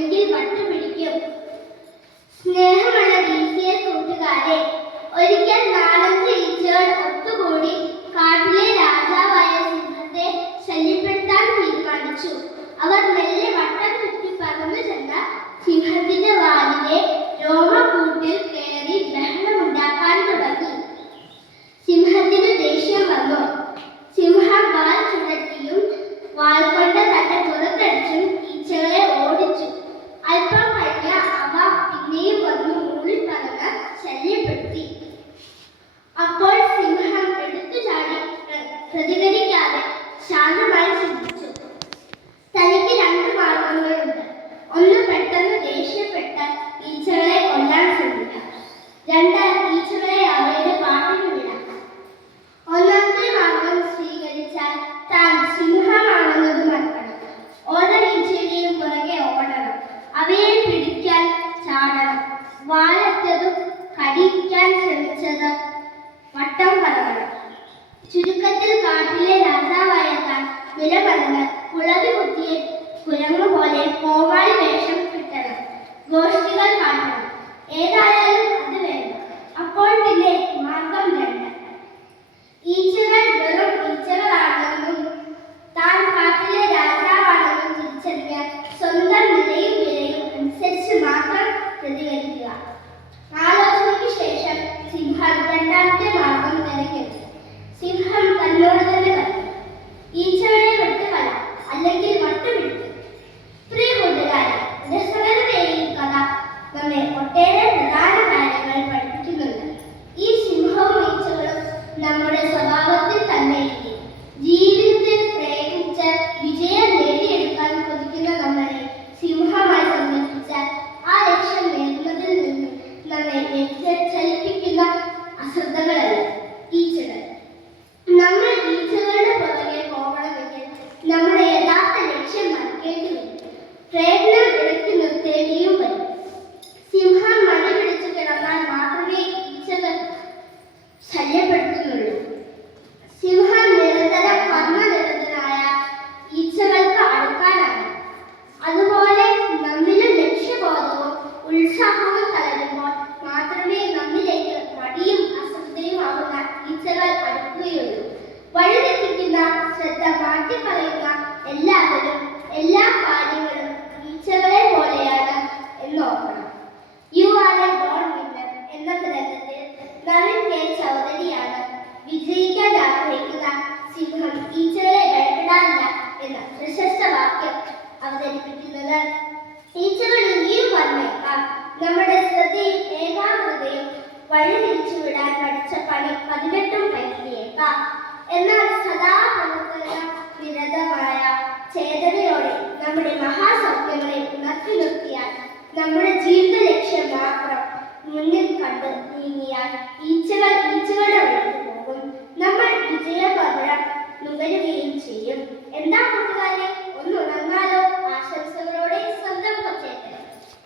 അല്ലെങ്കിൽ വട്ടുപിടിക്കും. സ്നേഹമുള്ള ദേശീയ കൂട്ടുകാരെ ഒരിക്കൽ വിട്ട് ഈച്ചകളെ കൊല്ലാൻ ശ്രമിക്കാം. രണ്ട് ഈച്ചകളെ അവയുടെ പാട്ടിന് വിടാം. ഒന്നാമത്തെ മാർഗം സ്വീകരിച്ചാൽ താൻ സിംഹമാണെന്നത് മറക്കണം ഓരോ ഈച്ചയുടെയും പുറകെ ഓടണം. അവയെ പിടിക്കാൻ ചാടണം. വാലറ്റതും കടിക്കാൻ ശ്രമിച്ചതും വട്ടം പറയണം ചുരുക്കത്തിൽ കാട്ടിലെ രാജാവായ താൻ വില പറഞ്ഞ് കുളവി കുത്തിയ കുരങ്ങുപോലെ കോവാളി വേഷം ഗോഷ്ഠികൾ കാണണം. ഏതായാലും പഠിപ്പിക്കുന്നത് ടീച്ചറുകൾ ഇനിയും വന്നേക്കാം. നമ്മുടെ ശ്രദ്ധയും ഏകാഗ്രതയും വഴിതിരിച്ചു വിടാൻ പഠിച്ച പണി പതിനെട്ടും പറ്റിയേക്കാം എന്നാൽ സദാ പ്രവർത്തന നിരതമായ ചേതനയോടെ നമ്മുടെ മഹാസ്വപ്നങ്ങളെ ഉണർത്തി നിർത്തിയാൽ നമ്മുടെ ജീവിത ലക്ഷ്യം മാത്രം മുന്നിൽ കണ്ട് നീങ്ങിയാൽ ഈച്ചകൾ ഈച്ചകളുടെ വഴിക്ക് പോകും. നമ്മൾ വിജയ